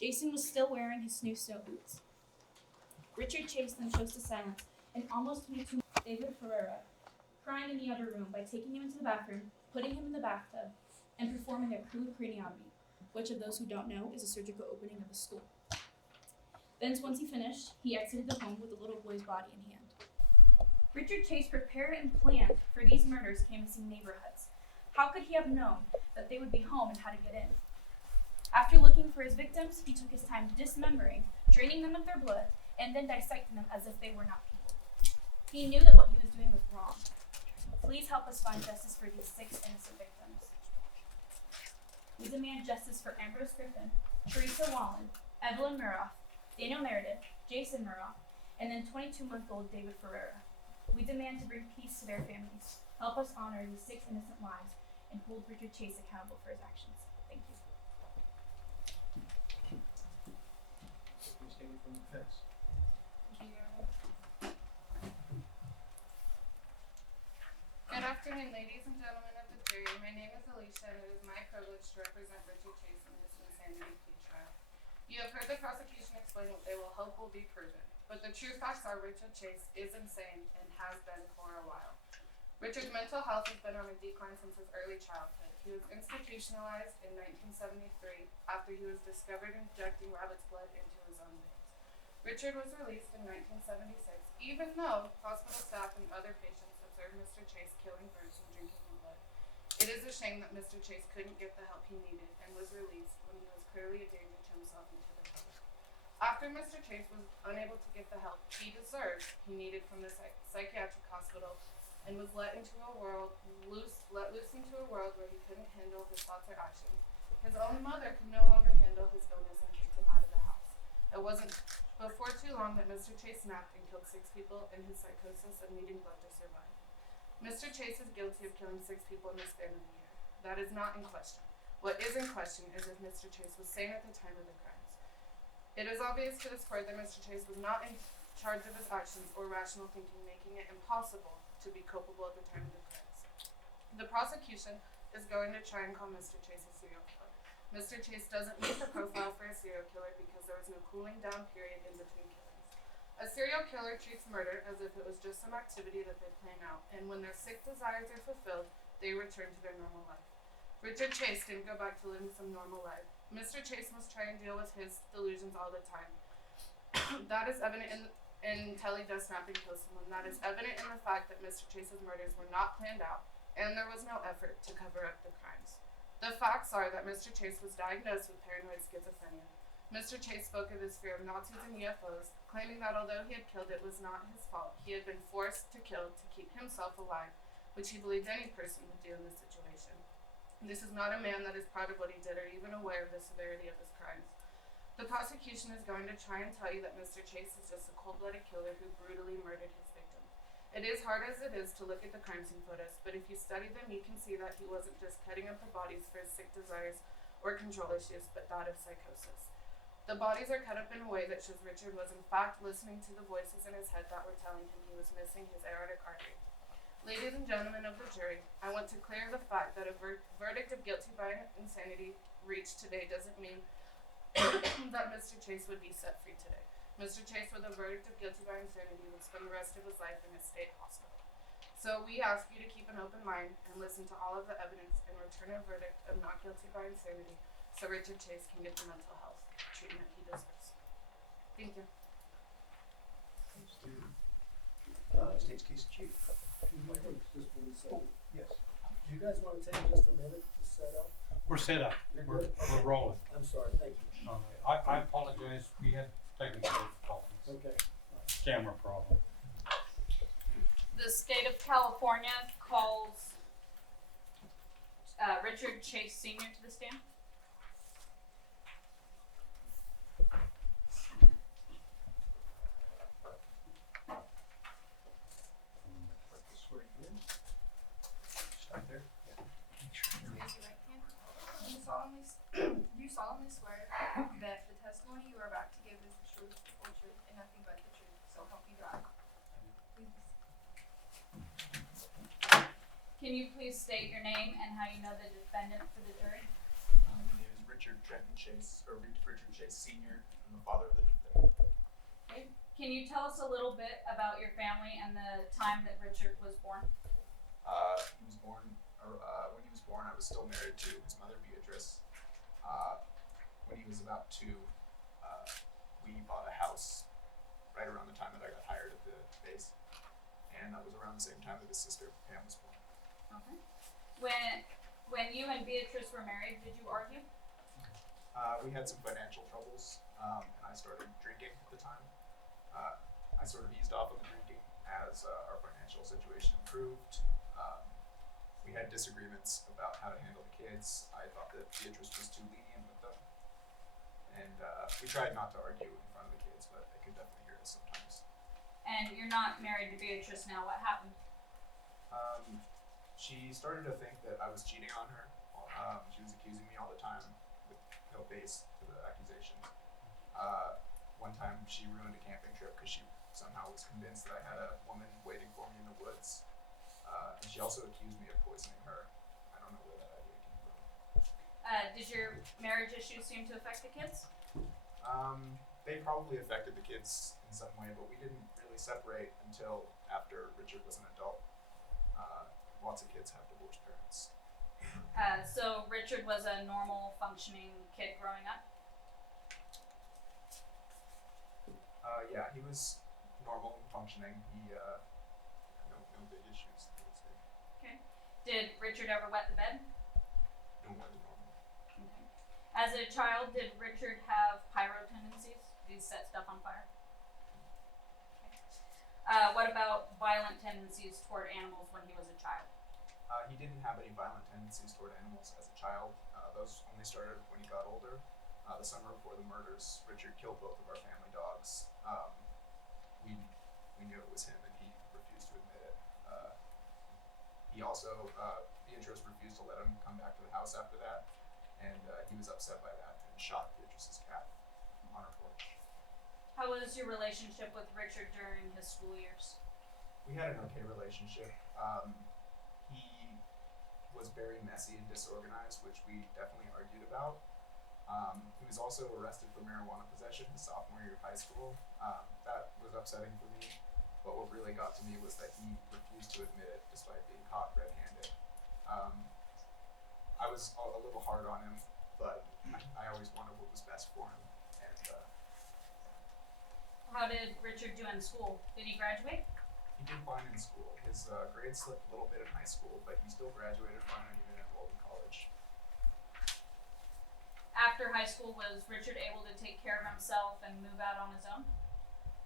Jason was still wearing his new snow boots. Richard Chase then chose to silence and almost 22 David Ferreira, crying in the other room by taking him into the bathroom, putting him in the bathtub, and performing a crude craniotomy, which, of those who don't know, is a surgical opening of a skull. Then, once he finished, he exited the home with the little boy's body in hand. Richard Chase prepared and planned for these murders canvassing neighborhoods. How could he have known that they would be home and how to get in? After looking for his victims, he took his time dismembering, draining them of their blood, and then dissecting them as if they were not people. He knew that what he was doing was wrong. Please help us find justice for these 6 innocent victims. We demand justice for Ambrose Griffin, Teresa Wallen, Evelyn Muroff, Daniel Meredith, Jason Muroff, and then 22-month-old David Ferreira. We demand to bring peace to their families. Help us honor these 6 innocent lives and hold Richard Chase accountable for his actions. Thank you. Please stand from the defense. Good afternoon, ladies and gentlemen of the jury. My name is Alicia, and it is my privilege to represent Richard Chase in this insanity plea trial. You have heard the prosecution explain what they will hope will be proven, but the true facts are Richard Chase is insane and has been for a while. Richard's mental health has been on a decline since his early childhood. He was institutionalized in 1973 after he was discovered injecting rabbit's blood into his own veins. Richard was released in 1976, even though hospital staff and other patients observed Mr. Chase killing birds and drinking the blood. It is a shame that Mr. Chase couldn't get the help he needed and was released when he was clearly a danger to himself and to the public. After Mr. Chase was unable to get the help he deserved, he needed from the psychiatric hospital, and was let loose into a world where he couldn't handle his thoughts or actions. His own mother could no longer handle his illness and kicked him out of the house. It wasn't before too long that Mr. Chase snapped and killed 6 people in his psychosis of needing blood to survive. Mr. Chase is guilty of killing 6 people in the span of a year. That is not in question. What is in question is if Mr. Chase was sane at the time of the crimes. It is obvious to this court that Mr. Chase was not in charge of his actions or rational thinking, making it impossible to be culpable at the time of the crimes. The prosecution is going to try and call Mr. Chase a serial killer. Mr. Chase doesn't meet the profile for a serial killer because there was no cooling down period in between killings. A serial killer treats murder as if it was just some activity that they plan out, and when their sick desires are fulfilled, they return to their normal life. Richard Chase didn't go back to living some normal life. Mr. Chase must try and deal with his delusions all the time. That is evident until he does snap and kill someone. That is evident in the fact that Mr. Chase's murders were not planned out, and there was no effort to cover up the crimes. The facts are that Mr. Chase was diagnosed with paranoid schizophrenia. Mr. Chase spoke of his fear of Nazis and UFOs, claiming that although he had killed, it was not his fault. He had been forced to kill to keep himself alive, which he believed any person would do in this situation. This is not a man that is proud of what he did or even aware of the severity of his crimes. The prosecution is going to try and tell you that Mr. Chase is just a cold-blooded killer who brutally murdered his victim. It is hard as it is to look at the crime scene photos, but if you study them, you can see that he wasn't just cutting up the bodies for his sick desires or control issues, but that of psychosis. The bodies are cut up in a way that shows Richard was in fact listening to the voices in his head that were telling him he was missing his aortic artery. Ladies and gentlemen of the jury, I want to clear the fact that a verdict of guilty by insanity reached today doesn't mean that Mr. Chase would be set free today. Mr. Chase, with a verdict of guilty by insanity, would spend the rest of his life in a state hospital. So we ask you to keep an open mind and listen to all of the evidence and return a verdict of not guilty by insanity so Richard Chase can get the mental health treatment he deserves. Thank you. Thanks to State's Case Chief. Yes. Do you guys want to take just a minute to set up? We're set up. You're We're good? rolling. I'm sorry, thank you. I apologize. We had technical difficulties. Okay. Camera problem. The state of California calls Richard Chase Sr. to the stand. Swear you in. Stop there. Yeah. Raise your right hand. Do you solemnly swear that the testimony you are about to give is the truth, the whole truth, and nothing but the truth, so help you God? Please. Can you please state your name and how you know the defendant for the jury? My name is Richard Trenton Chase, or Richard Chase Sr. I'm the father of the defendant. Can you tell us a little bit about your family and the time that Richard was born? He was born, when he was born, I was still married to his mother, Beatrice. When he was about 2, we bought a house right around the time that I got hired at the base. And that was around the same time that his sister, Pam, was born. Okay. When you and Beatrice were married, did you argue? We had some financial troubles, and I started drinking at the time. I sort of eased off of the drinking as our financial situation improved. We had disagreements about how to handle the kids. I thought that Beatrice was too lenient with them. And we tried not to argue in front of the kids, but they could definitely hear us sometimes. And you're not married to Beatrice now. What happened? She started to think that I was cheating on her. She was accusing me all the time with no base to the accusation. One time she ruined a camping trip because she somehow was convinced that I had a woman waiting for me in the woods. And she also accused me of poisoning her. I don't know where that idea came from. Did your marriage issues seem to affect the kids? They probably affected the kids in some way, but we didn't really separate until after Richard was an adult. Lots of kids have divorced parents. So Richard was a normal, functioning kid growing up? Yeah, he was normal and functioning. He, no big issues, I would say. Okay. Did Richard ever wet the bed? No more than normal. Okay. As a child, did Richard have pyro tendencies? Did he set stuff on fire? Okay. What about violent tendencies toward animals when he was a child? He didn't have any violent tendencies toward animals as a child. Those only started when he got older. The summer before the murders, Richard killed both of our family dogs. We knew it was him, and he refused to admit it. He also, Beatrice refused to let him come back to the house after that, and he was upset by that and shot Beatrice's cat on her porch. How was your relationship with Richard during his school years? We had an okay relationship. He was very messy and disorganized, which we definitely argued about. He was also arrested for marijuana possession his sophomore year of high school. That was upsetting for me, but what really got to me was that he refused to admit it despite being caught red-handed. I was a little hard on him, but I always wanted what was best for him. And How did Richard do in school? Did he graduate? he did fine in school. His grades slipped a little bit in high school, but he still graduated fine and even enrolled in college. After high school, was Richard able to take care of himself and move out on his own?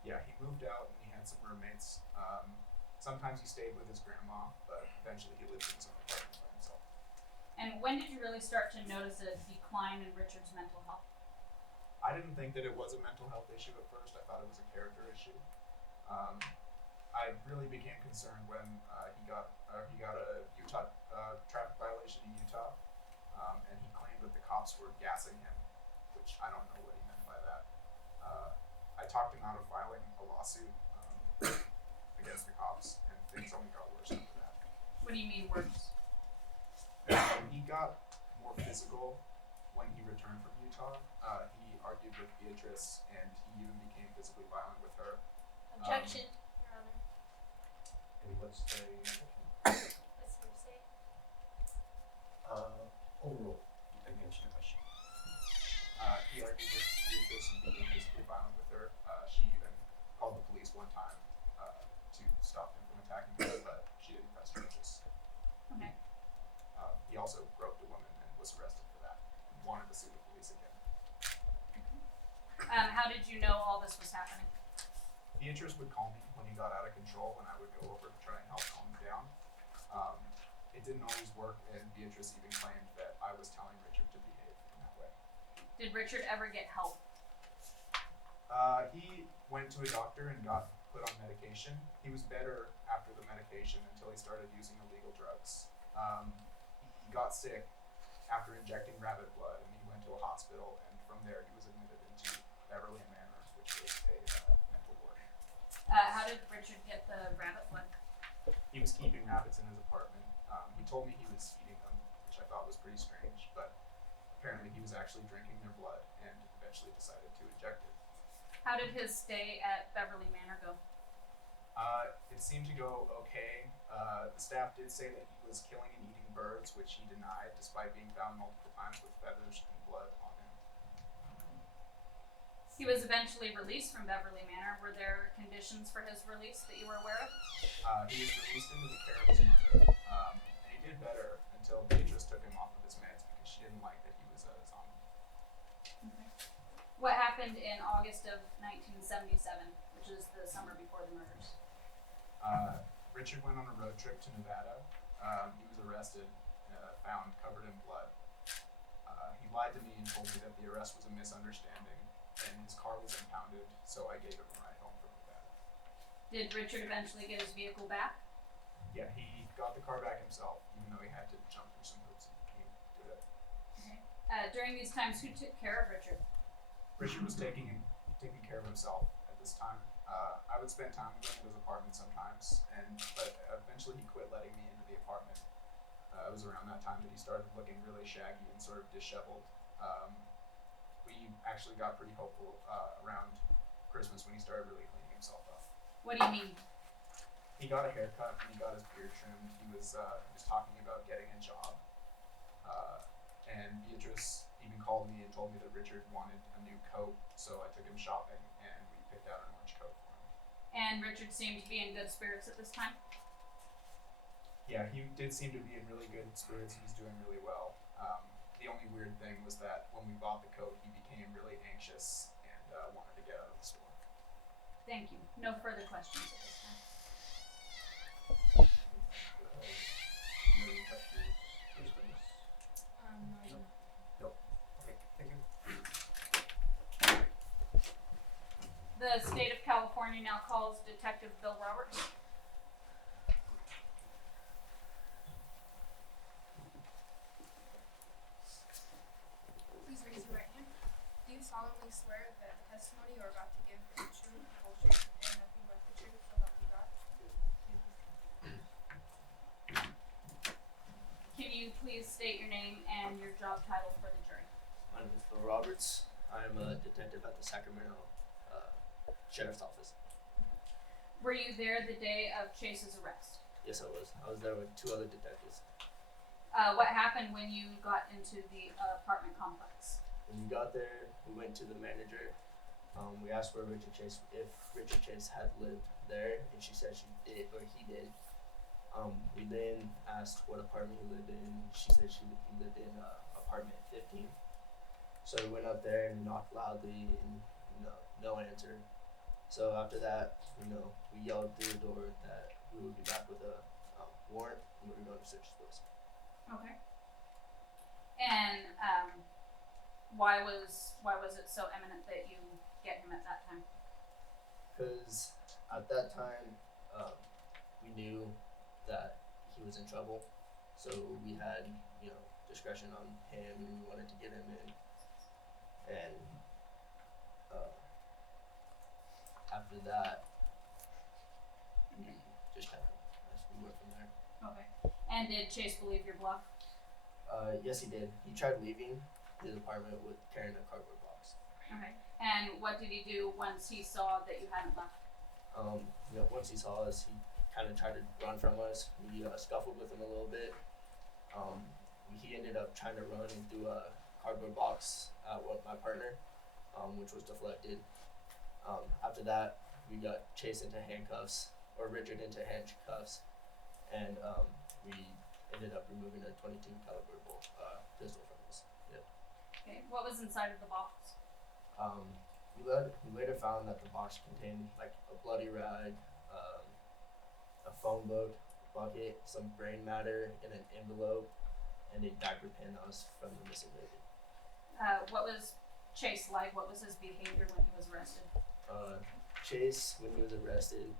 Yeah, he moved out and he had some roommates. Sometimes he stayed with his grandma, but eventually he lived in his own apartment by himself. And when did you really start to notice a decline in Richard's mental health? I didn't think that it was a mental health issue at first. I thought it was a character issue. I really became concerned when he got a Utah traffic violation in Utah, and he claimed that the cops were gassing him, which I don't know what he meant by that. I talked him out of filing a lawsuit against the cops, and things only got worse after that. What do you mean worse? He got more physical when he returned from Utah. He argued with Beatrice, and he even became physically violent with her. Objection, Your Honor. And what's the What's hearsay? overrule against your question? He argued with Beatrice and became physically violent with her. She even called the police one time to stop him from attacking her, but she didn't press charges. Okay. He also groped a woman and was arrested for that and wanted to sue the police again. How did you know all this was happening? Beatrice would call me when he got out of control, and I would go over to try and help calm him down. It didn't always work, and Beatrice even claimed that I was telling Richard to behave in that way. Did Richard ever get help? He went to a doctor and got put on medication. He was better after the medication until he started using illegal drugs. He got sick after injecting rabbit blood, and he went to a hospital, and from there he was admitted into Beverly Manor, which was a mental ward. How did Richard get the rabbit blood? He was keeping rabbits in his apartment. He told me he was feeding them, which I thought was pretty strange, but apparently he was actually drinking their blood and eventually decided to inject it. How did his stay at Beverly Manor go? It seemed to go okay. The staff did say that he was killing and eating birds, which he denied, despite being found multiple times with feathers and blood on him. He was eventually released from Beverly Manor. Were there conditions for his release that you were aware of? He was released into the care of his mother, and he did better until Beatrice took him off of his meds because she didn't like that he was a zombie. Okay. What happened in August of 1977, which is the summer before the murders? Richard went on a road trip to Nevada. He was arrested, found covered in blood. He lied to me and told me that the arrest was a misunderstanding, and his car was impounded, so I gave him a ride home from Nevada. Did Richard eventually get his vehicle back? Yeah, he got the car back himself, even though he had to jump through some hoops, and he did it. Okay. During these times, who took care of Richard? Richard was taking care of himself at this time. I would spend time with him at his apartment sometimes, but eventually he quit letting me into the apartment. It was around that time that he started looking really shaggy and sort of disheveled. We actually got pretty hopeful around Christmas when he started really cleaning himself up. What do you mean? He got a haircut and he got his beard trimmed. He was talking about getting a job. And Beatrice even called me and told me that Richard wanted a new coat, so I took him shopping and we picked out an orange coat for him. And Richard seemed to be in good spirits at this time? Yeah, he did seem to be in really good spirits. He was doing really well. The only weird thing was that when we bought the coat, he became really anxious and wanted to get out of the store. Thank you. No further questions at this time. You have any questions? Please, please. No. Okay, thank you. The state of California now calls Detective Bill Roberts. Please raise your right hand. Do you solemnly swear that the testimony you are about to give is the truth, the whole truth, and nothing but the truth, so help you God? Can you please state your name and your job title for the jury? My name is Bill Roberts. I'm a detective at the Sacramento Sheriff's Office. Were you there the day of Chase's arrest? Yes, I was. I was there with 2 other detectives. What happened when you got into the apartment complex? When we got there, we went to the manager. We asked for Richard Chase if Richard Chase had lived there, and she said she did, or he did. We then asked what apartment he lived in. She said he lived in apartment 15. So we went up there and knocked loudly, and no answer. So after that, we yelled through the door that we would be back with a warrant, and we were going to search his place. Okay. And why was it so eminent that you get him at that time? Because at that time, we knew that he was in trouble, so we had discretion on him, and we wanted to get him in. And after that, we just kind of we went from there. Okay. And did Chase believe your bluff? Yes, he did. He tried leaving his apartment with carrying a cardboard box. Okay. And what did he do once he saw that you hadn't left? Once he saw us, he kind of tried to run from us. We scuffled with him a little bit. He ended up trying to run and threw a cardboard box at my partner, which was deflected. After that, we got Chase into handcuffs, or Richard into handcuffs, and we ended up removing a .22 caliber pistol from us. Yep. Okay. What was inside of the box? We later found that the box contained like a bloody rag, a phone book, bucket, some brain matter in an envelope, and a diaper pin that was from the missing baby. What was Chase like? What was his behavior when he was arrested? Chase, when he was arrested,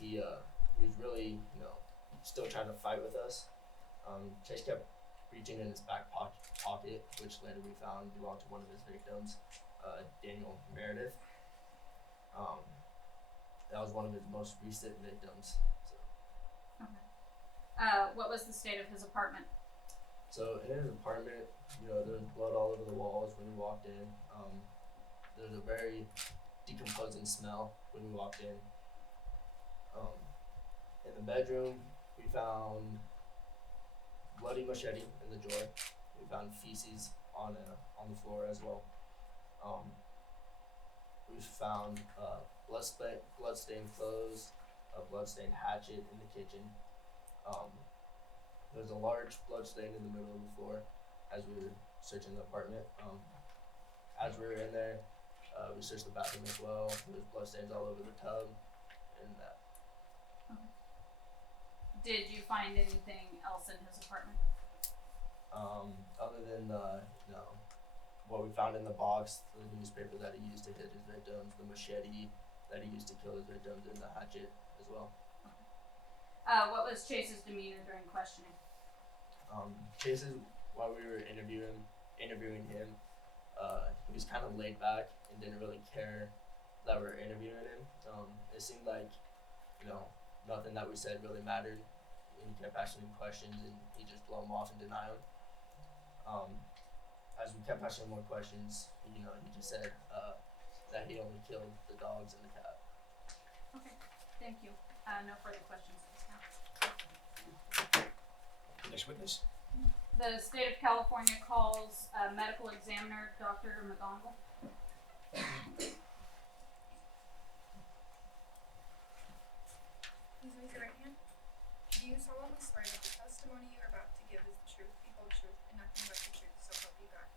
he was really, still trying to fight with us. Chase kept reaching in his back pocket, which later we found belonged to one of his victims, Daniel Meredith. That was one of his most recent victims. So. Okay. What was the state of his apartment? So in his apartment, there was blood all over the walls when we walked in. There was a very decomposing smell when we walked in. In the bedroom, we found bloody machete in the drawer. We found feces on the floor as well. We found bloodstained clothes, a bloodstained hatchet in the kitchen. There's a large blood stain in the middle of the floor as we were searching the apartment. As we were in there, we searched the bathroom as well. There's blood stains all over the tub and that. Did you find anything else in his apartment? Other than what we found in the box, the newspaper that he used to hit his victims, the machete that he used to kill his victims, and the hatchet as well. What was Chase's demeanor during questioning? Chase's, while we were interviewing him, he was kind of laid back and didn't really care that we were interviewing him. It seemed like, nothing that we said really mattered, and he kept asking him questions, and he just blew them off and deny them. As we kept asking more questions, he just said that he only killed the dogs and the cat. Okay, thank you. No further questions at this time. Next witness. The state of California calls medical examiner Dr. McGonigal. Please raise your right hand. Do you solemnly swear that the testimony you are about to give is the truth, the whole truth, and nothing but the truth, so help you God?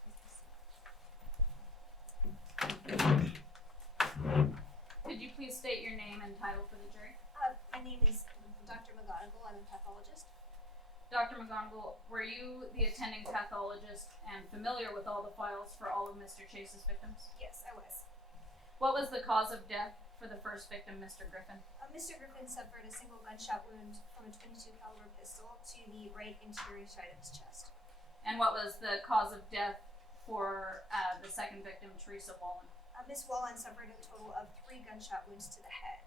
Please be seated. Could you please state your name and title for the jury? My name is Dr. McGonigal. I'm a pathologist. Dr. McGonigal, were you the attending pathologist and familiar with all the files for all of Mr. Chase's victims? Yes, I was. What was the cause of death for the first victim, Mr. Griffin? Mr. Griffin suffered a single gunshot wound from a .22 caliber pistol to the right anterior side of his chest. And what was the cause of death for the second victim, Teresa Wallen? Miss Wallen suffered a total of 3 gunshot wounds to the head.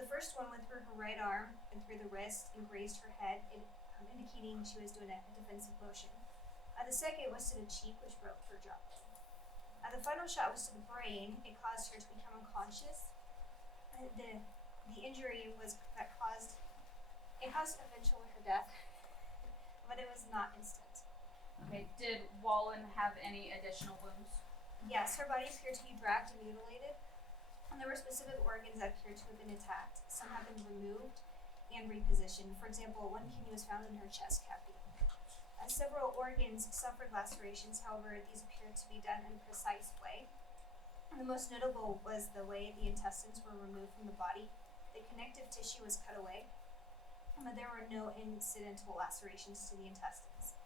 The first one went through her right arm and through the wrist and grazed her head, indicating she was doing a defensive motion. The second was to the cheek, which broke her jawbone. The final shot was to the brain. It caused her to become unconscious. The injury caused eventually her death, but it was not instant. Okay, did Wallen have any additional wounds? Yes, her body appeared to be dragged and mutilated, and there were specific organs that appeared to have been attacked. Some have been removed and repositioned. For example, one kidney was found in her chest cavity. Several organs suffered lacerations, however, these appeared to be done in a precise way. And the most notable was the way the intestines were removed from the body. The connective tissue was cut away, but there were no incidental lacerations to the intestines.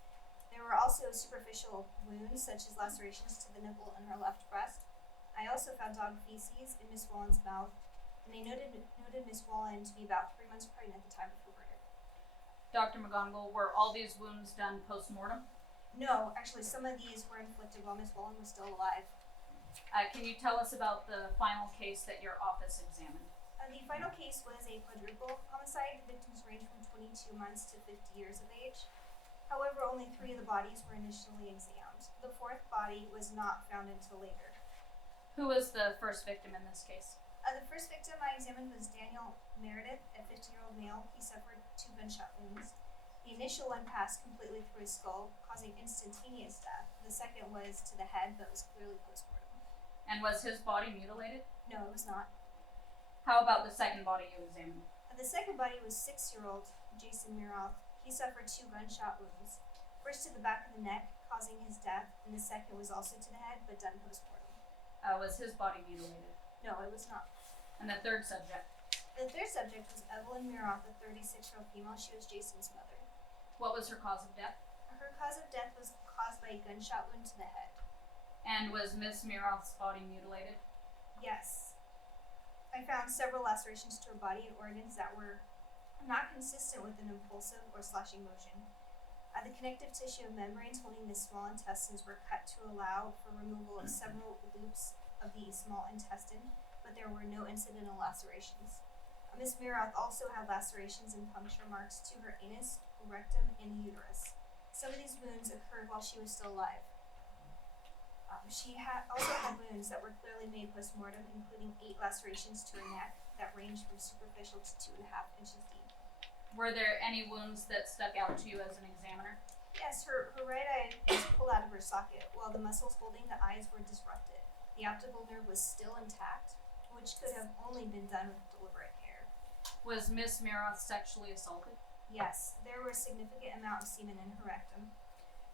There were also superficial wounds, such as lacerations to the nipple and her left breast. I also found dog feces in Miss Wallen's mouth, and they noted Miss Wallen to be about 3 months pregnant at the time of her murder. Dr. McGonigal, were all these wounds done post-mortem? No, actually, some of these were inflicted while Miss Wallen was still alive. Can you tell us about the final case that your office examined? The final case was a quadruple homicide. The victims ranged from 22 months to 50 years of age. However, only 3 of the bodies were initially examined. The 4th body was not found until later. Who was the first victim in this case? The first victim I examined was Daniel Meredith, a 50-year-old male. He suffered 2 gunshot wounds. The initial one passed completely through his skull, causing instantaneous death. The second was to the head, but was clearly postmortem. And was his body mutilated? No, it was not. How about the second body you examined? The second body was 6-year-old Jason Miroth. He suffered 2 gunshot wounds. First to the back of the neck, causing his death, and the second was also to the head, but done postmortem. Was his body mutilated? No, it was not. And the third subject? The third subject was Evelyn Miroth, a 36-year-old female. She was Jason's mother. What was her cause of death? Her cause of death was caused by a gunshot wound to the head. And was Miss Miroth's body mutilated? Yes. I found several lacerations to her body and organs that were not consistent with an impulsive or slashing motion. The connective tissue and membranes holding the small intestines were cut to allow for removal of several loops of the small intestine, but there were no incidental lacerations. Miss Miroth also had lacerations and puncture marks to her anus, rectum, and uterus. Some of these wounds occurred while she was still alive. She also had wounds that were clearly made post-mortem, including 8 lacerations to her neck that ranged from superficial to 2.5 inches deep. Were there any wounds that stuck out to you as an examiner? Yes, her right eye was pulled out of her socket, while the muscles holding the eyes were disrupted. The optical nerve was still intact, which could have only been done with deliberate care. Was Miss Miroth sexually assaulted? Yes, there was a significant amount of semen in her rectum.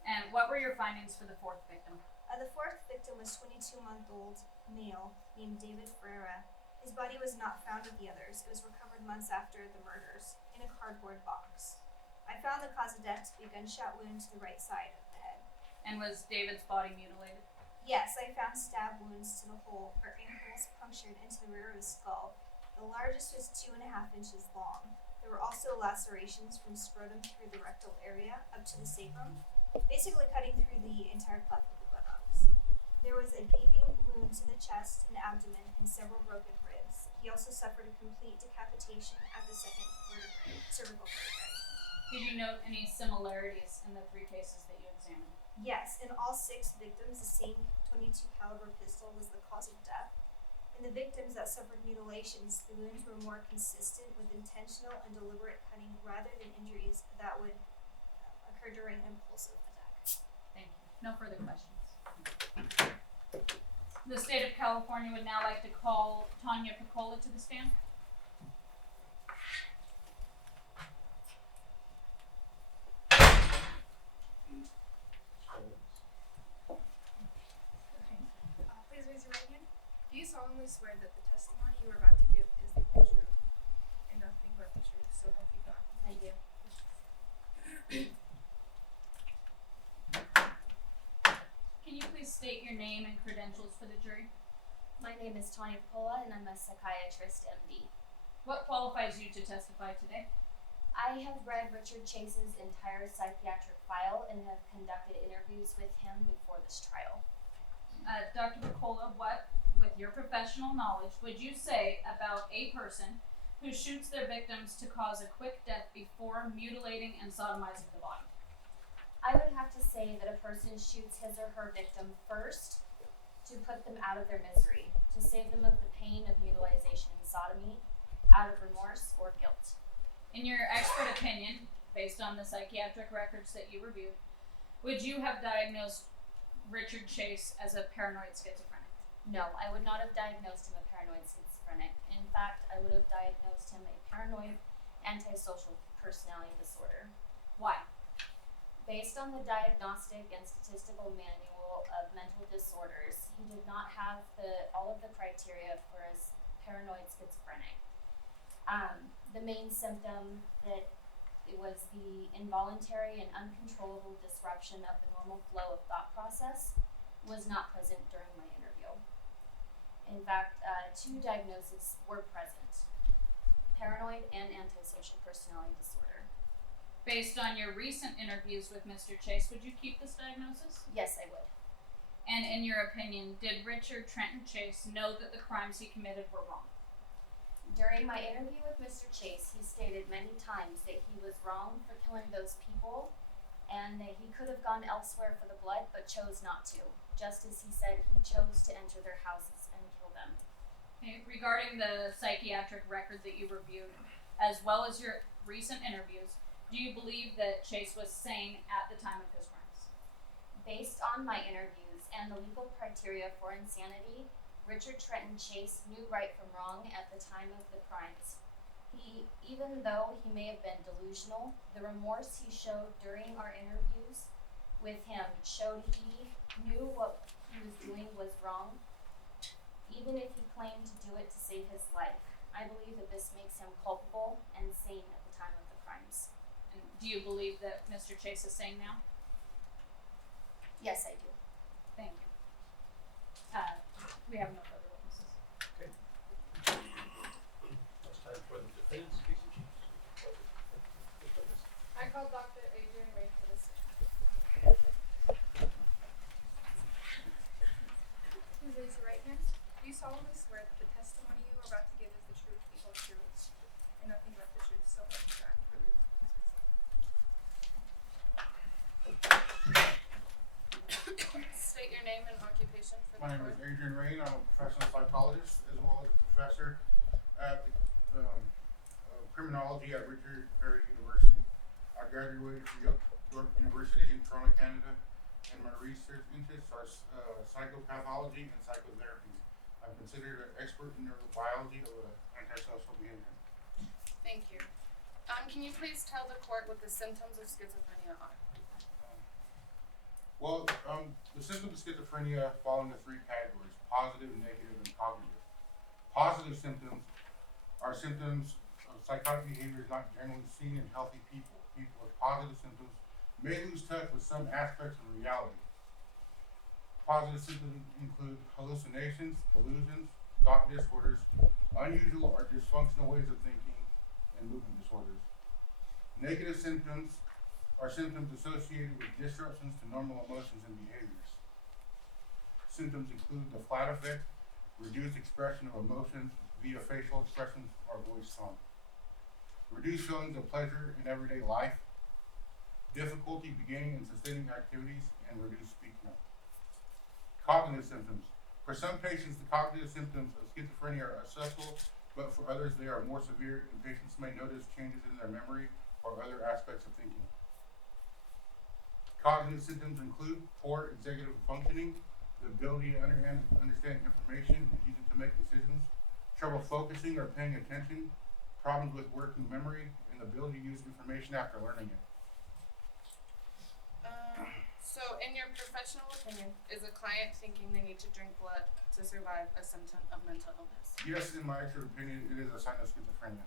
And what were your findings for the 4th victim? The 4th victim was 22-month-old male named David Ferreira. His body was not found with the others. It was recovered months after the murders in a cardboard box. I found the cause of death to be a gunshot wound to the right side of the head. And was David's body mutilated? Yes, I found stab wounds to the holes punctured into the rear of his skull. The largest was 2.5 inches long. There were also lacerations from scrotum through the rectal area up to the sacrum, basically cutting through the entire cleft of the buttocks. There was a gaping wound to the chest and abdomen and several broken ribs. He also suffered a complete decapitation at the second cervical vertebrae. Did you note any similarities in the 3 cases that you examined? Yes, in all 6 victims, the same .22 caliber pistol was the cause of death. In the victims that suffered mutilations, the wounds were more consistent with intentional and deliberate cutting rather than injuries that would occur during impulsive attack. Thank you. No further questions. The state of California would now like to call Tanya Piccola to the stand. Please raise your right hand. Do you solemnly swear that the testimony you are about to give is the whole truth and nothing but the truth, so help you God? I do. Can you please state your name and credentials for the jury? My name is Tanya Piccola, and I'm a psychiatrist, MD. What qualifies you to testify today? I have read Richard Chase's entire psychiatric file and have conducted interviews with him before this trial. Dr. Piccola, what, with your professional knowledge, would you say about a person who shoots their victims to cause a quick death before mutilating and sodomizing the body? I would have to say that a person shoots his or her victim first to put them out of their misery, to save them of the pain of mutilization and sodomy, out of remorse or guilt. In your expert opinion, based on the psychiatric records that you reviewed, would you have diagnosed Richard Chase as a paranoid schizophrenic? No, I would not have diagnosed him a paranoid schizophrenic. In fact, I would have diagnosed him a paranoid antisocial personality disorder. Why? Based on the Diagnostic and Statistical Manual of Mental Disorders, he did not have all of the criteria for a paranoid schizophrenic. The main symptom that it was the involuntary and uncontrollable disruption of the normal flow of thought process was not present during my interview. In fact, 2 diagnoses were present: paranoid and antisocial personality disorder. Based on your recent interviews with Mr. Chase, would you keep this diagnosis? Yes, I would. And in your opinion, did Richard Trenton Chase know that the crimes he committed were wrong? During my interview with Mr. Chase, he stated many times that he was wrong for killing those people and that he could have gone elsewhere for the blood but chose not to. Just as he said he chose to enter their houses and kill them. Okay, regarding the psychiatric record that you reviewed, as well as your recent interviews, do you believe that Chase was sane at the time of his crimes? Based on my interviews and the legal criteria for insanity, Richard Trenton Chase knew right from wrong at the time of the crimes. Even though he may have been delusional, the remorse he showed during our interviews with him showed he knew what he was doing was wrong, even if he claimed to do it to save his life. I believe that this makes him culpable and sane at the time of the crimes. And do you believe that Mr. Chase is sane now? Yes, I do. Thank you. We have no further witnesses. Okay. It's time for the defense, KCC. I call Dr. Adrian Ray to the stand. Please raise your right hand. Do you solemnly swear that the testimony you are about to give is the truth, the whole truth, and nothing but the truth, so help you God? your name and occupation for the My name court. is Adrian Rain. I'm a professional psychologist as well as a professor at the criminology at Richard Perry University. I graduated from York University in Toronto, Canada, and my research interests are psychopathology and psychotherapy. I'm considered an expert in neurobiology of antisocial behavior. Thank you. Can you please tell the court what the symptoms of schizophrenia are? The symptoms of schizophrenia fall into three categories: positive, negative, and cognitive. Positive symptoms are symptoms of psychotic behaviors not generally seen in healthy people. People with positive symptoms may lose touch with some aspects of reality. Positive symptoms include hallucinations, delusions, thought disorders, unusual or dysfunctional ways of thinking, and movement disorders. Negative symptoms are symptoms associated with disruptions to normal emotions and behaviors. Symptoms include the flat effect, reduced expression of emotions via facial expressions or voice tone, reduced feelings of pleasure in everyday life, difficulty beginning and sustaining activities, and reduced speaking. Cognitive symptoms. For some patients, the cognitive symptoms of schizophrenia are accessible, but for others they are more severe, and patients may notice changes in their memory or other aspects of thinking. Cognitive symptoms include poor executive functioning, the ability to understand information and use it to make decisions, trouble focusing or paying attention, problems with working memory, and the ability to use information after learning it. So, in your professional opinion, is a client thinking they need to drink blood to survive a symptom of mental illness? Yes, in my expert opinion, it is a sign of schizophrenia.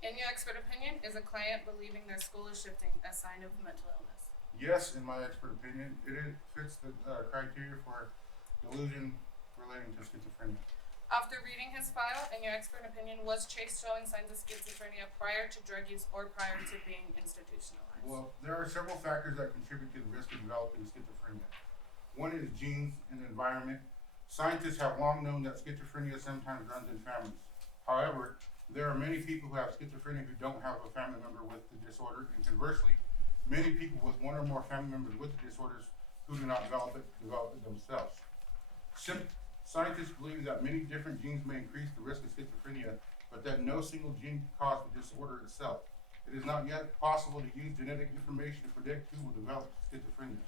In your expert opinion, is a client believing their school is shifting a sign of mental illness? Yes, in my expert opinion, it fits the criteria for delusion relating to schizophrenia. After reading his file, in your expert opinion, was Chase showing signs of schizophrenia prior to drug use or prior to being institutionalized? Well, there are several factors that contribute to the risk of developing schizophrenia. One is genes and environment. Scientists have long known that schizophrenia sometimes runs in families. However, there are many people who have schizophrenia who don't have a family member with the disorder, and conversely, many people with one or more family members with the disorders who do not develop it themselves. Scientists believe that many different genes may increase the risk of schizophrenia, but that no single gene can cause the disorder itself. It is not yet possible to use genetic information to predict who will develop schizophrenia.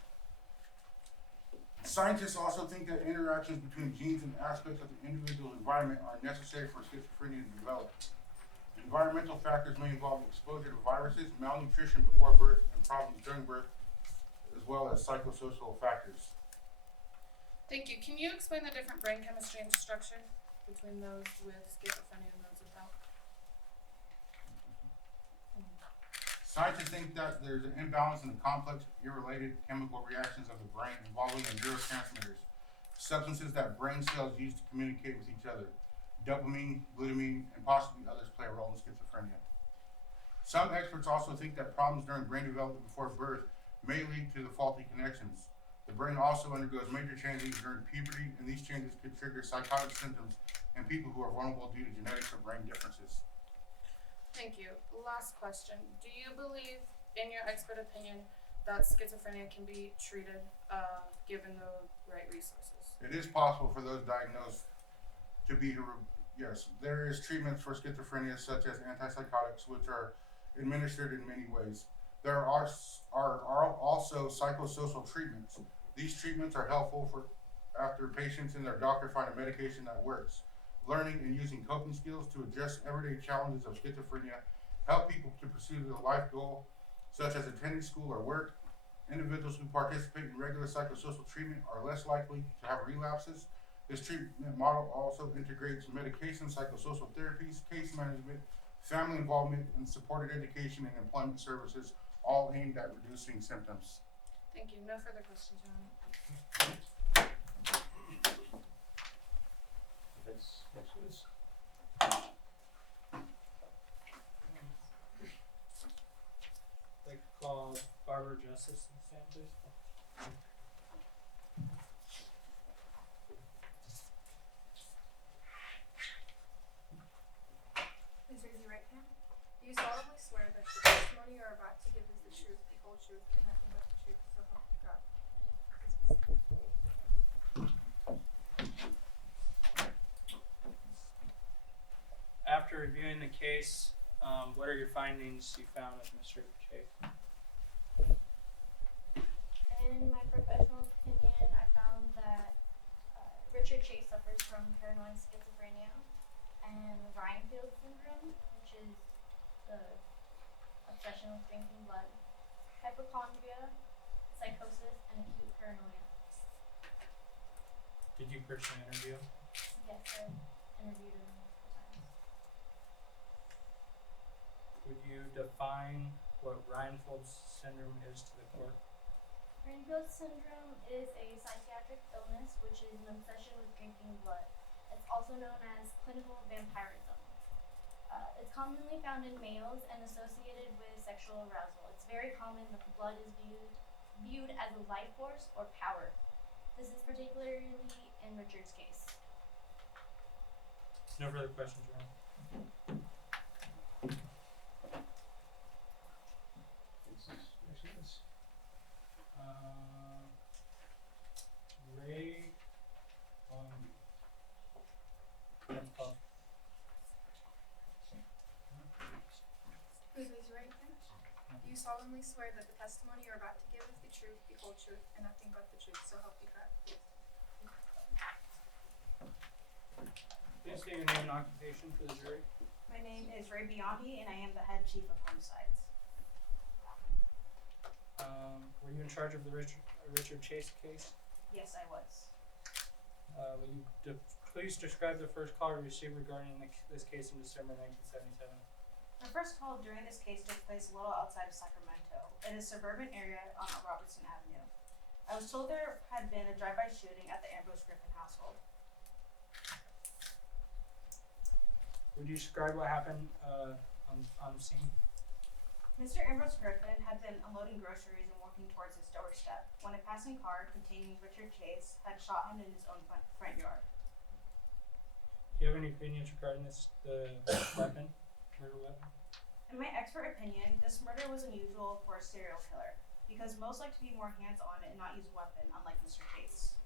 Scientists also think that interactions between genes and aspects of the individual's environment are necessary for schizophrenia to develop. Environmental factors may involve exposure to viruses, malnutrition before birth, and problems during birth, as well as psychosocial factors. Thank you. Can you explain the different brain chemistry and structure between those with schizophrenia and those without? Scientists think that there's an imbalance in the complex, irrelated chemical reactions of the brain involving the neurotransmitters, substances that brain cells use to communicate with each other. Dopamine, glutamine, and possibly others play a role in schizophrenia. Some experts also think that problems during brain development before birth may lead to the faulty connections. The brain also undergoes major changes during puberty, and these changes could trigger psychotic symptoms in people who are vulnerable due to genetics or brain differences. Thank you. Last question. Do you believe, in your expert opinion, that schizophrenia can be treated given the right resources? It is possible for those diagnosed to be, yes, there is treatments for schizophrenia such as antipsychotics, which are administered in many ways. There are also psychosocial treatments. These treatments are helpful for after patients and their doctor find a medication that works. Learning and using coping skills to address everyday challenges of schizophrenia help people to pursue their life goal, such as attending school or work. Individuals who participate in regular psychosocial treatment are less likely to have relapses. This treatment model also integrates medication, psychosocial therapies, case management, family involvement, and supported education and employment services, all aimed at reducing symptoms. Thank you. No further questions, Your Honor. Next please. Like call Barbara Justice and stand, please. Please raise your right hand. Do you solemnly swear that the testimony you are about to give is the truth, the whole truth, and nothing but the truth, so help you God? Please be seated. reviewing the case, what are your findings you found with Mr. Chase? In my professional opinion, I found that Richard Chase suffers from paranoid schizophrenia and Reinfeld syndrome, which is the obsession with drinking blood, hypochondria, psychosis, and acute paranoia. Did you personally interview him? Yes, I interviewed him multiple times. Would you define what Reinfeld's syndrome is to the court? Reinfeld syndrome is a psychiatric illness which is an obsession with drinking blood. It's also known as clinical vampirism. It's commonly found in males and associated with sexual arousal. It's very common that the blood is viewed as a life force or power. This is particularly in Richard's case. No further questions, Your Honor. Ray Please raise your right hand. Do you solemnly swear that the testimony you're about to give is the truth, the whole truth, and nothing but the truth, so help you God? Please state your name and occupation for the jury. My name is Ray Biondi, and I am the head chief of homicides. Were you in charge of the Richard Chase case? Yes, I was. Will you please describe the first call you received regarding this case in December 1977? The first call during this case took place a little outside of Sacramento, in a suburban area on Robertson Avenue. I was told there had been a drive-by shooting at the Ambrose Griffin household. Would you describe what happened on the scene? Mr. Ambrose Griffin had been unloading groceries and walking towards his doorstep when a passing car containing Richard Chase had shot him in his own front yard. Do you have any opinions regarding the weapon, murder weapon? In my expert opinion, this murder was unusual for a serial killer because most like to be more hands-on and not use a weapon, unlike Mr. Chase.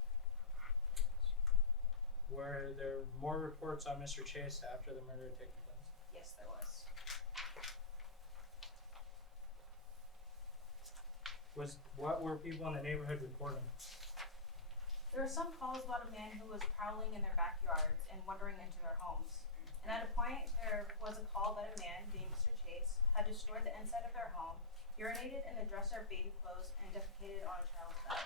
Were there more reports on Mr. Chase after the murder had taken place? Yes, there was. What were people in the neighborhood reporting? There were some calls about a man who was prowling in their backyards and wandering into their homes. And at a point, there was a call that a man named Mr. Chase had destroyed the inside of their home, urinated in a dresser of baby clothes, and defecated on a child's bed.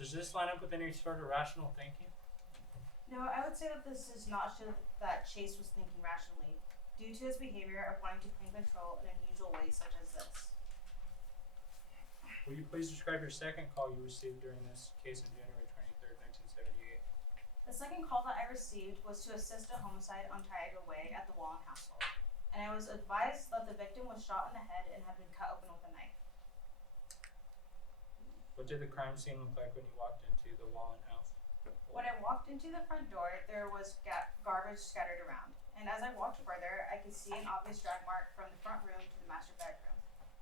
Does this line up with any sort of rational thinking? No, I would say that this does not show that Chase was thinking rationally, due to his behavior of wanting to claim control in unusual ways such as this. Will you please describe your second call you received during this case on January 23rd, 1978? The second call that I received was to assist a homicide on Tioga Way at the Wallen household, and I was advised that the victim was shot in the head and had been cut open with a knife. What did the crime scene look like when you walked into the Wallen house? When I walked into the front door, there was garbage scattered around, and as I walked further, I could see an obvious drag mark from the front room to the master bedroom,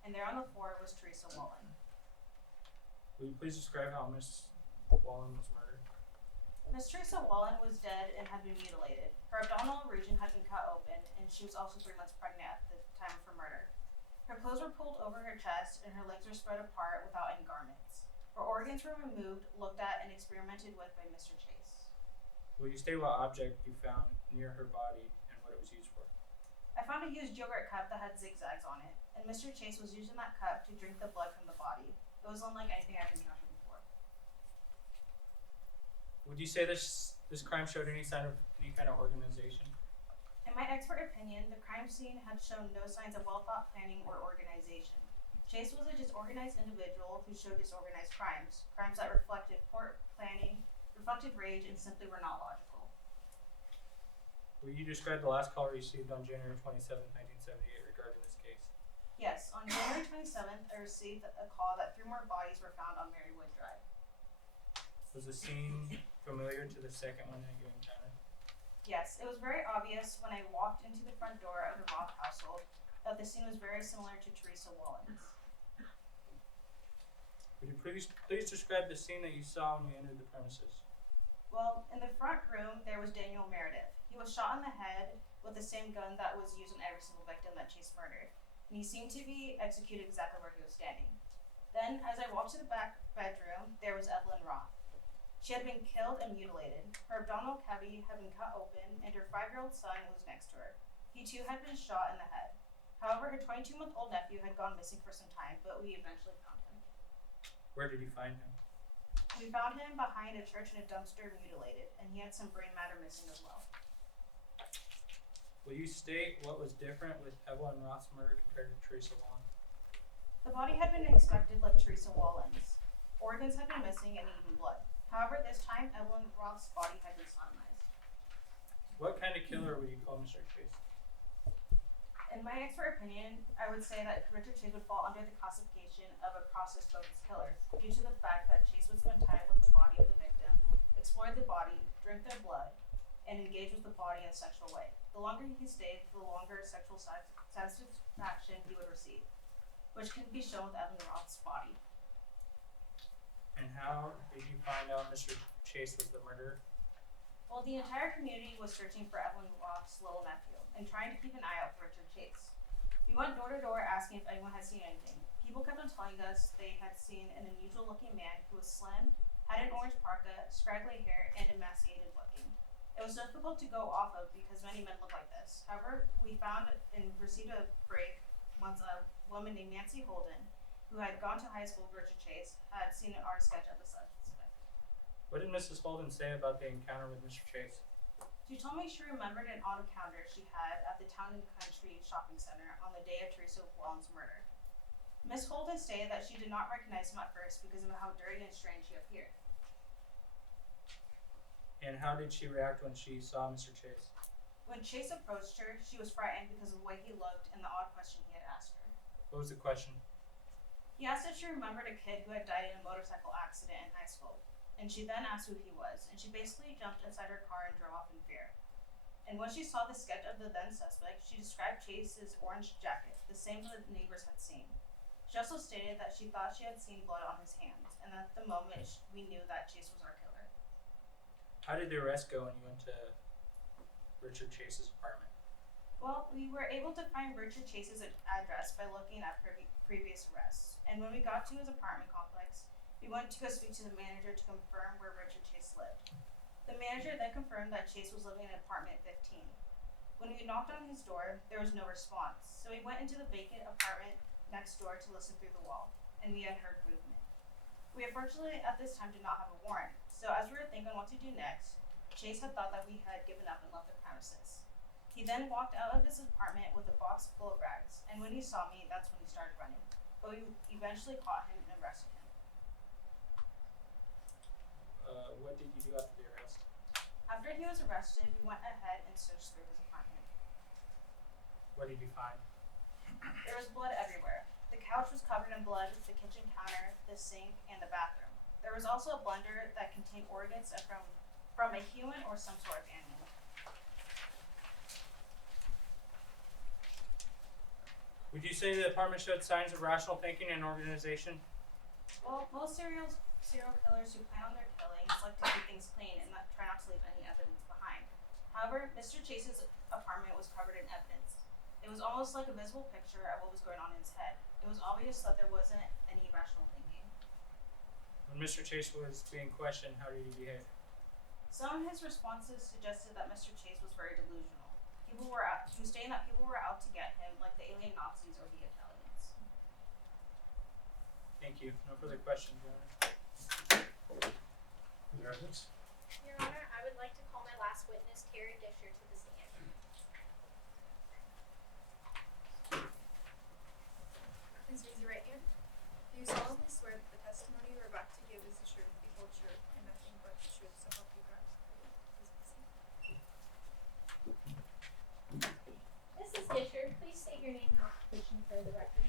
and there on the floor was Teresa Wallen. Will you please describe how Miss Wallen was murdered? Miss Teresa Wallen was dead and had been mutilated. Her abdominal region had been cut open, and she was also 3 months pregnant at the time of her murder. Her clothes were pulled over her chest, and her legs were spread apart without any garments. Her organs were removed, looked at, and experimented with by Mr. Chase. Will you state what object you found near her body and what it was used for? I found a used yogurt cup that had zigzags on it, and Mr. Chase was using that cup to drink the blood from the body. It was unlike anything I've encountered before. Would you say this crime showed any sign of any kind of organization? In my expert opinion, the crime scene had shown no signs of well-thought planning or organization. Chase was a disorganized individual who showed disorganized crimes that reflected poor planning, reflected rage, and simply were not logical. Will you describe the last call received on January 27, 1978 regarding this case? Yes, on January 27th, I received a call that 3 more bodies were found on Marywood Drive. Was the scene familiar to the second one that you encountered? Yes, it was very obvious when I walked into the front door of the Roth household that the scene was very similar to Teresa Wallen's. Would you please describe the scene that you saw when you entered the premises? Well, in the front room, there was Daniel Meredith. He was shot in the head with the same gun that was used on every single victim that Chase murdered, and he seemed to be executed exactly where he was standing. Then, as I walked to the back bedroom, there was Evelyn Roth. She had been killed and mutilated. Her abdominal cavity had been cut open, and her 5-year-old son was next to her. He too had been shot in the head. However, her 22-month-old nephew had gone missing for some time, but we eventually found him. Where did you find him? We found him behind a church in a dumpster, mutilated, and he had some brain matter missing as well. Will you state what was different with Evelyn Roth's murder compared to Teresa Wong? The body had been inspected like Teresa Wallen's. Organs had been missing and even blood. However, this time, Evelyn Roth's body had been sodomized. What kind of killer would you call Mr. Chase? In my expert opinion, I would say that Richard Chase would fall under the classification of a process-focused killer due to the fact that Chase would spend time with the body of the victim, explore the body, drink their blood, and engage with the body in a sexual way. The longer he stayed, the longer sexual satisfaction he would receive, which can be shown with Evelyn Roth's body. And how did you find out Mr. Chase was the murderer? Well, the entire community was searching for Evelyn Roth's little nephew and trying to keep an eye out for Richard Chase. We went door to door asking if anyone had seen anything. People kept on telling us they had seen an unusual looking man who was slim, had an orange parka, scraggly hair, and emaciated looking. It was difficult to go off of because many men look like this. However, we found and received a break once a woman named Nancy Holden, who had gone to high school with Richard Chase, had seen an art sketch of the suspect. What did Mrs. Holden say about the encounter with Mr. Chase? She told me she remembered an auto counter she had at the Town and Country Shopping Center on the day of Teresa Wallen's murder. Miss Holden stated that she did not recognize him at first because of how dirty and strange he appeared. And how did she react when she saw Mr. Chase? When Chase approached her, she was frightened because of the way he looked and the odd question he had asked her. What was the question? He asked if she remembered a kid who had died in a motorcycle accident in high school, and she then asked who he was, and she basically jumped inside her car and drove off in fear. And when she saw the sketch of the then suspect, she described Chase's orange jacket, the same that the neighbors had seen. She also stated that she thought she had seen blood on his hands, and at the moment we knew that Chase was our killer. How did the arrest go when you went to Richard Chase's apartment? Well, we were able to find Richard Chase's address by looking at previous arrests, and when we got to his apartment complex, we went to go speak to the manager to confirm where Richard Chase lived. The manager then confirmed that Chase was living in apartment 15. When we knocked on his door, there was no response, so we went into the vacant apartment next door to listen through the wall, and we had heard movement. We unfortunately at this time did not have a warrant, so as we were thinking what to do next, Chase had thought that we had given up and left the premises. He then walked out of his apartment with a box full of rags, and when he saw me, that's when he started running. But we eventually caught him and arrested him. What did you do after the arrest? After he was arrested, we went ahead and searched through his apartment. What did you find? There was blood everywhere. The couch was covered in blood, the kitchen counter, the sink, and the bathroom. There was also a blender that contained organs from a human or some sort of animal. Would you say the apartment showed signs of rational thinking and organization? Well, most serial killers who plan on their killings like to keep things clean and try not to leave any evidence behind. However, Mr. Chase's apartment was covered in evidence. It was almost like a visible picture of what was going on in his head. It was obvious that there wasn't any rational thinking. When Mr. Chase was being questioned, how did he behave? Some of his responses suggested that Mr. Chase was very delusional. He was stating that people were out to get him, like the alien Nazis or the Italians. Thank you. No further questions, Your Honor. Your evidence? Your Honor, I would like to call my last witness, Terry Disher, to the stand. Please raise your right hand. Do you solemnly swear that the testimony you are about to give is the truth, the whole truth, and nothing but the truth, so help you God? Please proceed. Mrs. Disher, please state your name and occupation for the record.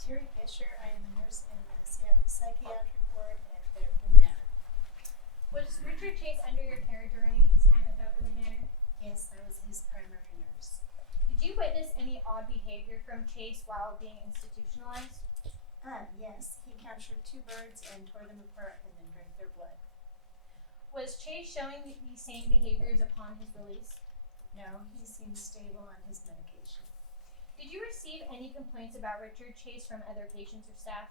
Terry Fisher, I am a nurse in the psychiatric ward at Beverly Manor. Was Richard Chase under your care during his time at Beverly Manor? Yes, I was his primary nurse. Did you witness any odd behavior from Chase while being institutionalized? Yes, he captured 2 birds and tore them apart and then drank their blood. Was Was Chase showing these same behaviors upon his release? No, he seems stable on his medication. Did you receive any complaints about Richard Chase from other patients or staff?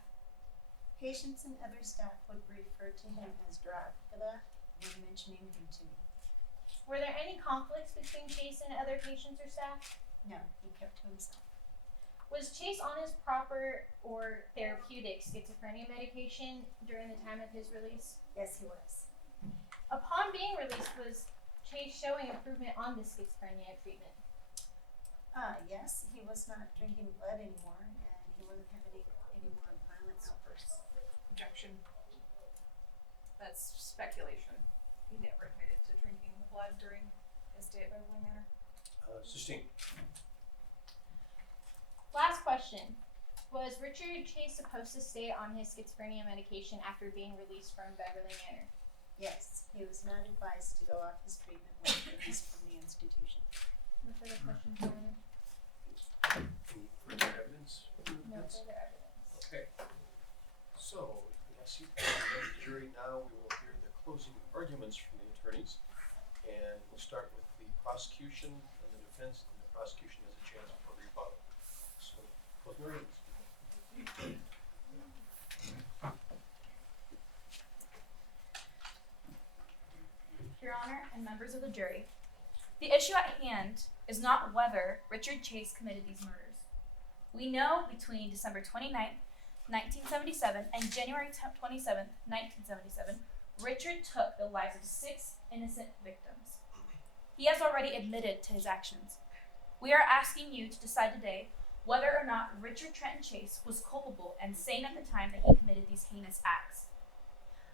Patients and other staff would refer to him as Dracula when mentioning him to me. Were there any conflicts between Chase and other patients or staff? No, he kept to himself. Was Chase on his proper or therapeutic schizophrenia medication during the time of his release? Yes, he was. Upon being released, was Chase showing improvement on the schizophrenia treatment? Yes, he was not drinking blood anymore, and he wasn't having any more violent outbursts. Objection. That's speculation. He never admitted to drinking blood during his stay at Beverly Manor. Sustained. Last question. Was Richard Chase supposed to stay on his schizophrenia medication after being released from Beverly Manor? Yes, he was not advised to go off his treatment when released from the institution. No further questions, Your Honor. Any further evidence? No further evidence. Okay. So, unless you the jury now, we will hear the closing arguments from the attorneys. And we'll start with the prosecution and the defense, and the prosecution has a chance for rebuttal. So, closing arguments. Your Honor and members of the jury, the issue at hand is not whether Richard Chase committed these murders. We know between December 29th, 1977 and January 27th, 1977, Richard took the lives of 6 innocent victims. He has already admitted to his actions. We are asking you to decide today whether or not Richard Trenton Chase was culpable and sane at the time that he committed these heinous acts.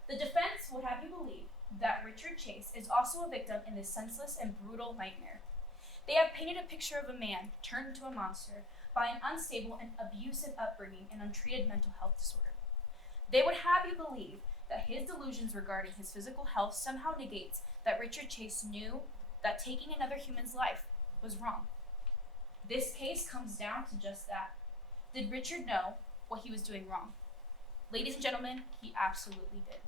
The defense would have you believe that Richard Chase is also a victim in this senseless and brutal nightmare. They have painted a picture of a man turned into a monster by an unstable and abusive upbringing and untreated mental health disorder. They would have you believe that his delusions regarding his physical health somehow negates that Richard Chase knew that taking another human's life was wrong. This case comes down to just that. Did Richard know what he was doing wrong? Ladies and gentlemen, he absolutely did.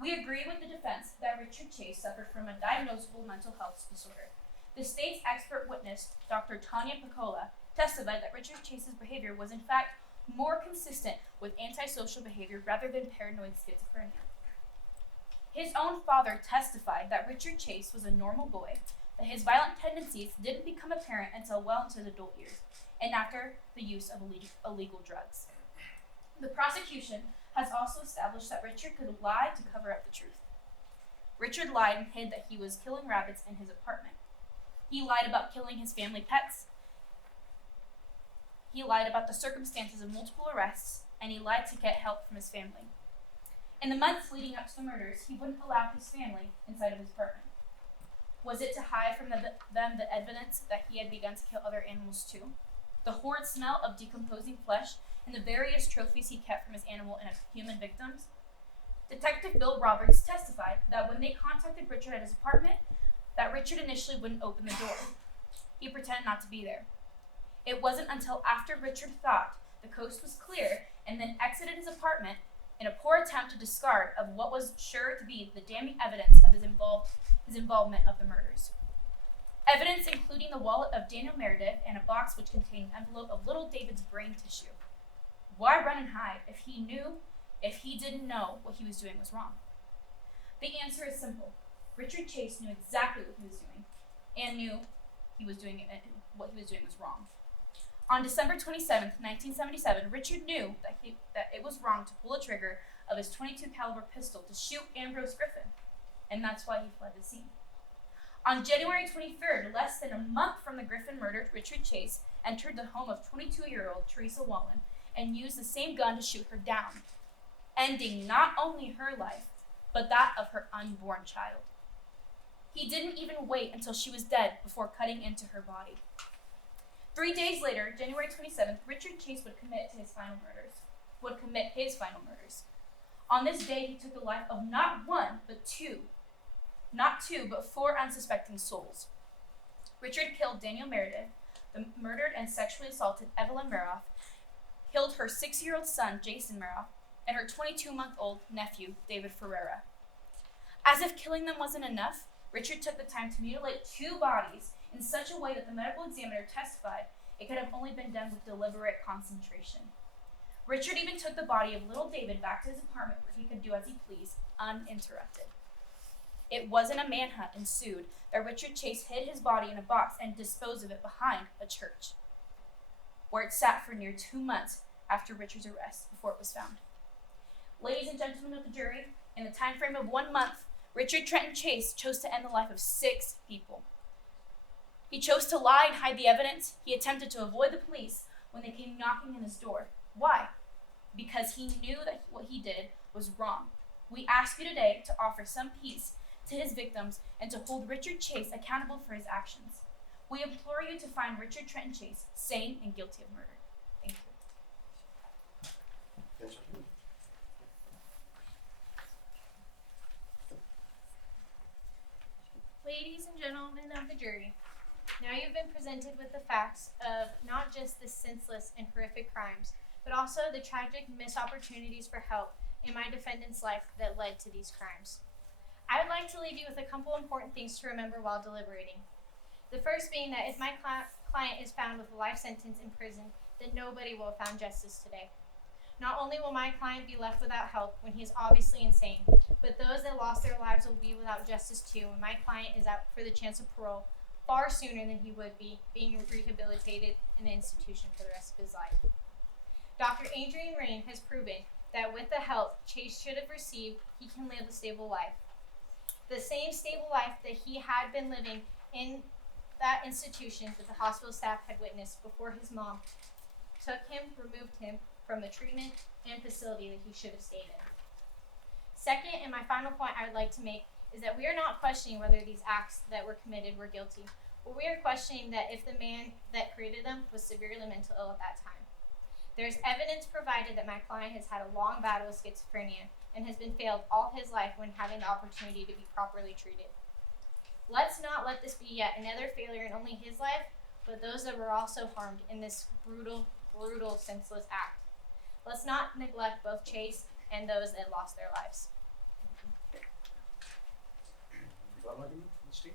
We agree with the defense that Richard Chase suffered from a diagnosable mental health disorder. The state's expert witness, Dr. Tanya Piccola, testified that Richard Chase's behavior was in fact more consistent with antisocial behavior rather than paranoid schizophrenia. His own father testified that Richard Chase was a normal boy, that his violent tendencies didn't become apparent until well into his adult years, and after the use of illegal drugs. The prosecution has also established that Richard could lie to cover up the truth. Richard lied and hid that he was killing rabbits in his apartment. He lied about killing his family pets. He lied about the circumstances of multiple arrests, and he lied to get help from his family. In the months leading up to the murders, he wouldn't allow his family inside of his apartment. Was it to hide from them the evidence that he had begun to kill other animals too? The horrid smell of decomposing flesh and the various trophies he kept from his animal and human victims? Detective Bill Roberts testified that when they contacted Richard at his apartment, that Richard initially wouldn't open the door. He pretended not to be there. It wasn't until after Richard thought the coast was clear and then exited his apartment in a poor attempt to discard of what was sure to be the damning evidence of his involvement of the murders. Evidence including the wallet of Daniel Meredith and a box which contained an envelope of little David's brain tissue. Why run and hide if he didn't know what he was doing was wrong? The answer is simple. Richard Chase knew exactly what he was doing and knew what he was doing was wrong. On December 27th, 1977, Richard knew that it was wrong to pull the trigger of his .22 caliber pistol to shoot Ambrose Griffin, and that's why he fled the scene. On January 23rd, less than a month from the Griffin murder, Richard Chase entered the home of 22-year-old Teresa Wallen and used the same gun to shoot her down, ending not only her life, but that of her unborn child. He didn't even wait until she was dead before cutting into her body. 3 days later, January 27th, Richard Chase would commit his final murders. On this day, he took the life of not one, but two. Not two, but 4 unsuspecting souls. Richard killed Daniel Meredith, murdered and sexually assaulted Evelyn Meroff, killed her 6-year-old son, Jason Meroff, and her 22-month-old nephew, David Ferreira. As if killing them wasn't enough, Richard took the time to mutilate 2 bodies in such a way that the medical examiner testified it could have only been done with deliberate concentration. Richard even took the body of little David back to his apartment where he could do as he pleased, uninterrupted. It wasn't a manhunt ensued that Richard Chase hid his body in a box and disposed of it behind a church, where it sat for near 2 months after Richard's arrest before it was found. Ladies and gentlemen of the jury, in the time frame of 1 month, Richard Trenton Chase chose to end the life of 6 people. He chose to lie and hide the evidence. He attempted to avoid the police when they came knocking on his door. Why? Because he knew that what he did was wrong. We ask you today to offer some peace to his victims and to hold Richard Chase accountable for his actions. We implore you to find Richard Trenton Chase sane and guilty of murder. Thank you. Yes, sir. Ladies and gentlemen of the jury, now you've been presented with the facts of not just the senseless and horrific crimes, but also the tragic missed opportunities for help in my defendant's life that led to these crimes. I would like to leave you with a couple important things to remember while deliberating. The first being that if my client is found with a life sentence in prison, then nobody will have found justice today. Not only will my client be left without help when he is obviously insane, but those that lost their lives will be without justice too when my client is out for the chance of parole far sooner than he would be being rehabilitated in an institution for the rest of his life. Dr. Adrian Rain has proven that with the help Chase should have received, he can live a stable life. The same stable life that he had been living in that institution that the hospital staff had witnessed before his mom took him, removed him from the treatment and facility that he should have stayed in. Second, and my final point I would like to make is that we are not questioning whether these acts that were committed were guilty, but we are questioning that if the man that created them was severely mental ill at that time. There's evidence provided that my client has had a long battle with schizophrenia and has been failed all his life when having the opportunity to be properly treated. Let's not let this be yet another failure in only his life, but those that were also harmed in this brutal, senseless act. Let's not neglect both Chase and those that lost their lives. Rebuttal argument, Steve?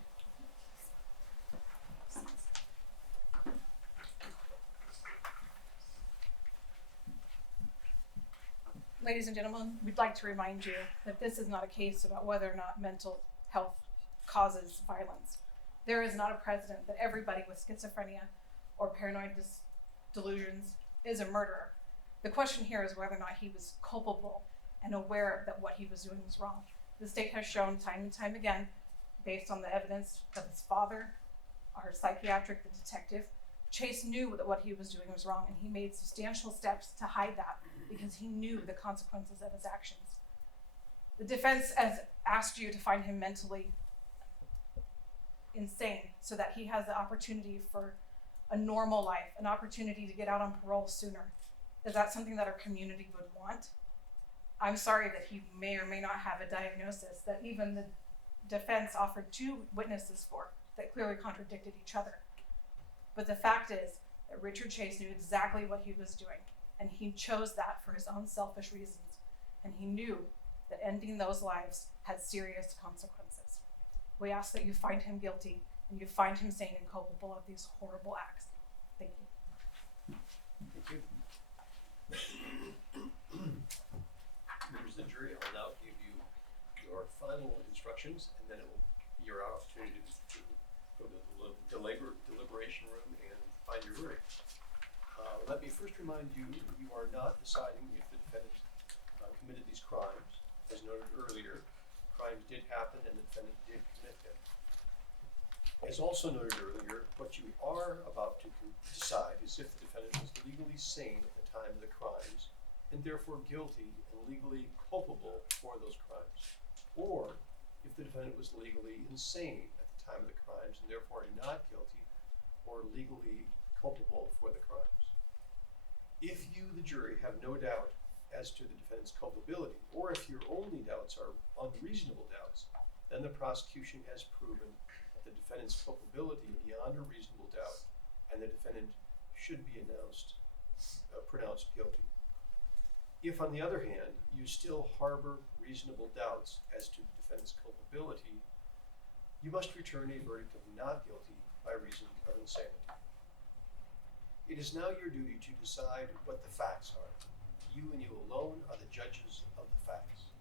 Ladies and gentlemen, we'd like to remind you that this is not a case about whether or not mental health causes violence. There is not a precedent that everybody with schizophrenia or paranoid delusions is a murderer. The question here is whether or not he was culpable and aware that what he was doing was wrong. The state has shown time and time again, based on the evidence of his father, our psychiatric, the detective, Chase knew that what he was doing was wrong, and he made substantial steps to hide that because he knew the consequences of his actions. The defense has asked you to find him mentally insane so that he has the opportunity for a normal life, an opportunity to get out on parole sooner. Is that something that our community would want? I'm sorry that he may or may not have a diagnosis that even the defense offered 2 witnesses for that clearly contradicted each other. But the fact is that Richard Chase knew exactly what he was doing, and he chose that for his own selfish reasons, and he knew that ending those lives had serious consequences. We ask that you find him guilty and you find him sane and culpable of these horrible acts. Thank you. Thank you. Members of the jury, I'll now give you your final instructions, and then it will be your opportunity to go to the deliberation room and find your verdict. Let me first remind you that you are not deciding if the defendant committed these crimes. As noted earlier, crimes did happen and the defendant did commit them. As also noted earlier, what you are about to decide is if the defendant was legally sane at the time of the crimes and therefore guilty and legally culpable for those crimes, or if the defendant was legally insane at the time of the crimes and therefore not guilty or legally culpable for the crimes. If you, the jury, have no doubt as to the defendant's culpability, or if your only doubts are unreasonable doubts, then the prosecution has proven that the defendant's culpability beyond a reasonable doubt, and the defendant should be pronounced guilty. If, on the other hand, you still harbor reasonable doubts as to the defendant's culpability, you must return a verdict of not guilty by reason of insanity. It is now your duty to decide what the facts are. You and you alone are the judges of the facts.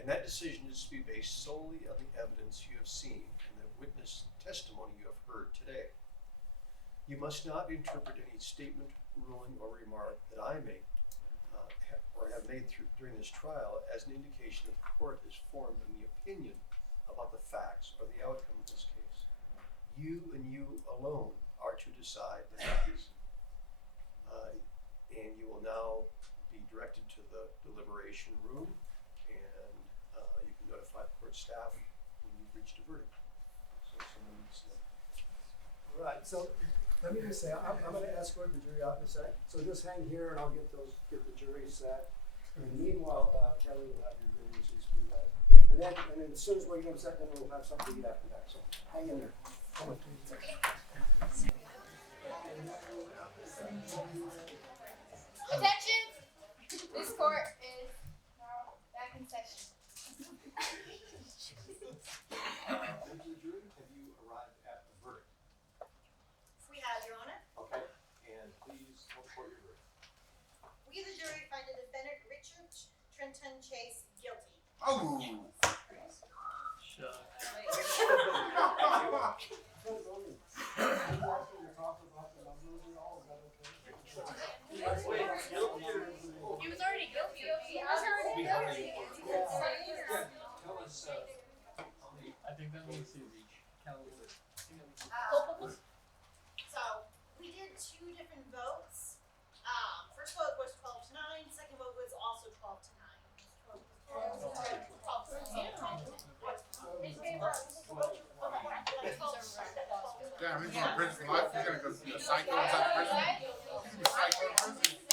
And that decision is to be based solely on the evidence you have seen and the witness testimony you have heard today. You must not interpret any statement, ruling, or remark that I make or have made during this trial as an indication that the court has formed any opinion about the facts or the outcome of this case. You and you alone are to decide the facts. And you will now be directed to the deliberation room, and you can notify the court staff when you've reached a verdict. So someone needs to. Right, so let me just say, I'm gonna escort the jury out in a sec, so just hang here and I'll get the jury set. And meanwhile, Kelly will have your grievances for you guys. And then as soon as we get them set, then we'll have something to eat after that, so hang in there. Come on. Attention! This court is now back in session. Members of the jury, have you arrived at the verdict? We have, Your Honor. Okay, and please report your verdict. We, the jury, find the defendant Richard Trenton Chase guilty. Oh! He was already guilty. He was already guilty. Tell us, I think that means So, we did two different votes. First vote was 12 to 9, second vote was also 12 to 9. 12 to 9. In favor. Damn, he's going to prison for life. He's going to go to psycho inside prison. He's going to be psycho in prison.